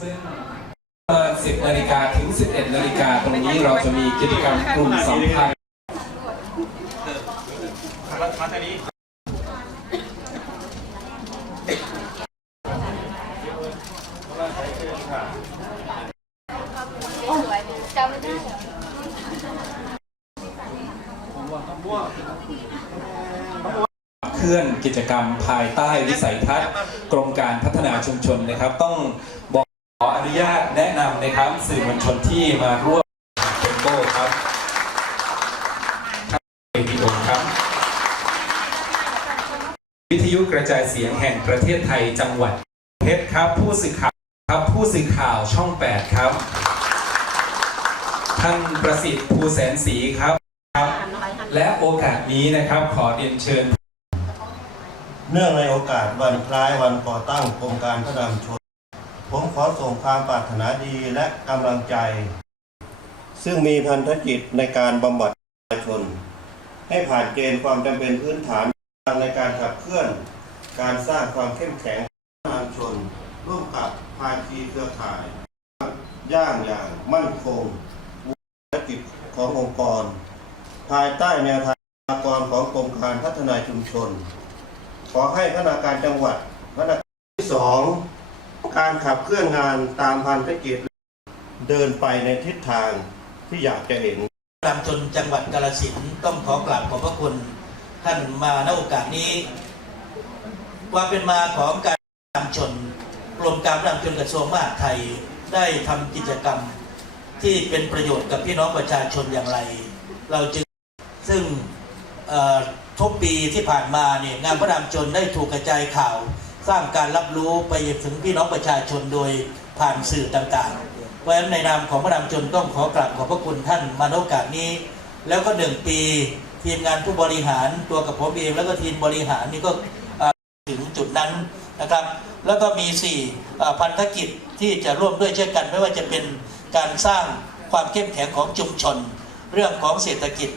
ซึ่งประมาณ10นาฬิกาถึง 11นาฬิกาตรงนี้เราจะมีกิจกรรมกลุ่มสัมพันธ์จำไม่ได้เหรอเคลื่อนกิจกรรมภายใต้วิสัยทัศน์กรมการพัฒนาชุมชนนะครับ ต้องบอก ขออนุญาตแนะนำนะครับสื่อมวลชนที่มาร่วมเป็นโก้ครับครับเอพีโอครับ วิทยุกระจายเสียงแห่งประเทศไทยจังหวัดเพชรครับ ผู้สื่อข่าวครับผู้สื่อข่าวช่อง 8 ครับ ท่านประสิทธิ์ภูแสนศรีครับครับ และโอกาสนี้นะครับขอเรียนเชิญ เนื่องในโอกาสวันคล้ายวันก่อตั้งกรมการพัฒนาชุมชน อส่งความปรารถนาดีและกำลังใจ ซึ่งมีพันธกิจในการบำบัดประชาชน ให้ผ่านเกณฑ์ความจำเป็นพื้นฐานในการขับเคลื่อน การสร้างความเข้มแข็งของประชาชน ร่วมกับภาคีเครือข่าย ย่างอย่างมั่นคงภารกิจขององค์กร ภายใต้แนวทางองค์กรของกรมการพัฒนาชุมชน ขอให้พนักงานจังหวัดพนักงานที่สอง การขับเคลื่อนงานตามพันธกิจเดินไปในทิศทางที่อยากจะเห็นตามชนจังหวัดกาฬสินต้องขอกราบขอบพระคุณ ท่านมาณโอกาสนี้ ความเป็นมาของการตามชนกรมการตามชนกระทรวงมหาดไทยได้ทำกิจกรรมที่เป็นประโยชน์กับพี่น้องประชาชนอย่างไร เราจึงซึ่งทุกปีที่ผ่านมาเนี่ยงานพระนามชนได้ถูกกระจายข่าว สร้างการรับรู้ไปถึงพี่น้องประชาชนโดยผ่านสื่อต่างๆ เพราะฉะนั้นในนามของพระนามชนต้องขอกราบขอบพระคุณท่านมาโอกาสนี้ แล้วก็หนึ่งปีทีมงานผู้บริหารตัวกับผมเองแล้วก็ทีมบริหารนี่ก็ถึงจุดนั้นนะครับ แล้วก็มีสี่พันธกิจที่จะร่วมด้วยช่วยกัน ไม่ว่าจะเป็นการสร้างความเข้มแข็งของชุมชน เรื่องของเศรษฐกิจ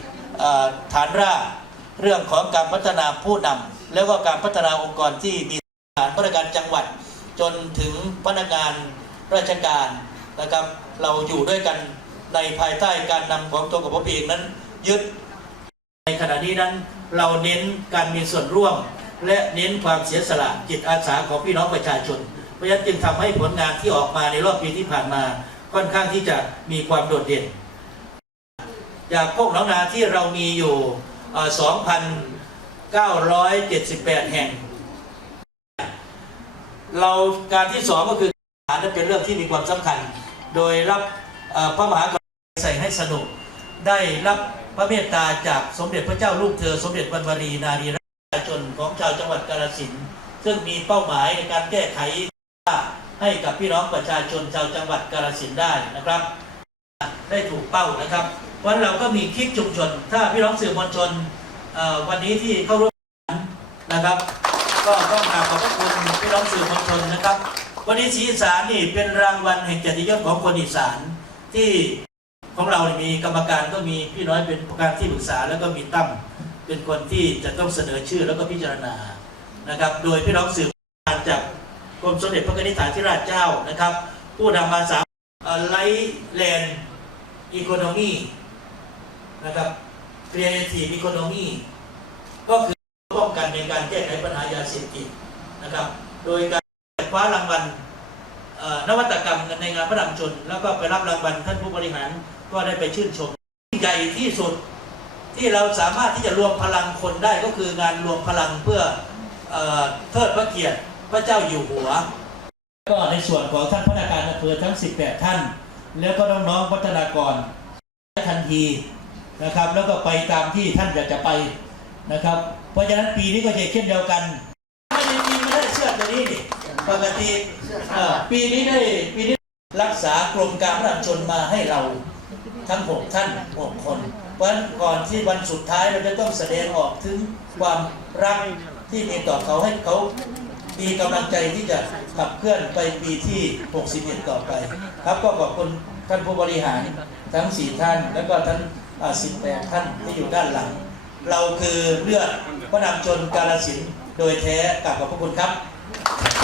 ฐานรากเรื่องของการพัฒนาผู้นำแล้วก็การพัฒนาองค์กรที่มี ฐานพนักงานจังหวัด จนถึงพนักงานราชการนะครับ เราอยู่ด้วยกันในภายใต้การนำของตัวกับผมเองนั้น ยึดในขณะนี้นั้นเราเน้นการมีส่วนร่วม และเน้นความเสียสละจิตอาสาของพี่น้องประชาชน เพราะฉะนั้นจึงทำให้ผลงานที่ออกมาในรอบปีที่ผ่านมาค่อนข้างที่จะมีความโดดเด่น จากพวกน้องนาที่เรามีอยู่ 2,978 แห่ง เราการที่สองก็คือการนั้นเป็นเรื่องที่มีความสำคัญ โดยรับพระมหากรุณาใส่ให้สนุกได้รับพระเมตตาจากสมเด็จพระเจ้าลูกเธอ สมเด็จบรรวรีนารีราชชนของชาวจังหวัดกาฬสินธุ์ซึ่งมีเป้าหมายในการแก้ไขให้กับพี่น้องประชาชนชาวจังหวัดกาฬสินธุ์ได้นะครับ ได้ถูกเป้านะครับเพราะฉะนั้นเราก็มีคลิปชุมชน ถ้าพี่น้องสื่อมวลชนวันนี้ที่เข้าร่วมนะครับ ก็ต้องกราบขอบพระคุณพี่น้องสื่อมวลชนนะครับ วันนี้ศรีอีสานนี่เป็นรางวัลแห่งเกียรติยศของคนอีสานที่ของเราเนี่ยมีกรรมการก็มีพี่น้อยเป็นประธานที่ปรึกษาแล้วก็มีตั้มเป็นคนที่จะต้องเสนอชื่อแล้วก็พิจารณานะครับ โดยพี่น้องสื่อมวลชนจากกรมสมเด็จพระนิธิฐานธิราชเจ้านะครับ ผู้นำมาสามไลท์แลนด์อีโคโนมีนะครับ Creative Economy ก็คือป้องกันในการแก้ นะครับ โดยการคว้ารางวัลนวัตกรรมในงานพระดำชน แล้วก็ไปรับรางวัลท่านผู้บริหารก็ได้ไปชื่นชมใหญ่ที่สุดที่เราสามารถที่จะรวมพลังคนได้ก็คืองานรวมพลังเพื่อเอ่อเทิดพระเกียรติพระเจ้าอยู่หัว ก็ในส่วนของท่านพนักงานอำเภอทั้ง 18 ท่าน แล้วก็น้องๆพัฒนากรทันทีนะครับ แล้วก็ไปตามที่ท่านอยากจะไปนะครับ เพราะฉะนั้นปีนี้ก็จะเช่นเดียวกัน ไม่ได้มีไม่ได้เสื้อตัวนี้นี่ ปกติเอ่อปีนี้ได้ปีนี้รักษากรมการพัฒนาชนมาให้เราทั้งหกท่านหกคน เพราะฉะนั้นก่อนที่วันสุดท้ายเราจะต้องแสดงออกถึงความรักที่มีต่อเขาให้เขามีกำลังใจที่จะขับเคลื่อนไปปีที่ 61 ต่อไป ครับก็ขอบคุณท่านผู้บริหารทั้ง 4 ท่าน แล้วก็ท่านอ่า18 ท่านที่อยู่ด้านหลัง เราคือเลือดพระนามชนกาลสินโดยแท้กราบขอบพระคุณครับ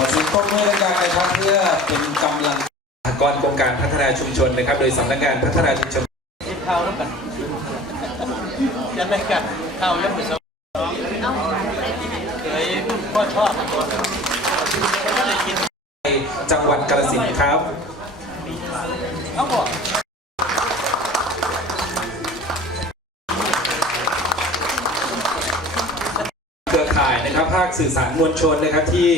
อเสียงปรบมือดังๆนะครับเพื่อเป็นกำลังสหกรณ์กรมการพัฒนาชุมชนนะครับ โดยสำนักงานพัฒนาชุมชนกินข้าวแล้วกันยังไงกันข้าวยังไม่สเคยพ่อชอบตัวก็เลยกินจังหวัดกาฬสินธุ์ครับเขาบอกเครือข่ายนะครับภาคสื่อสารมวลชนนะครับที่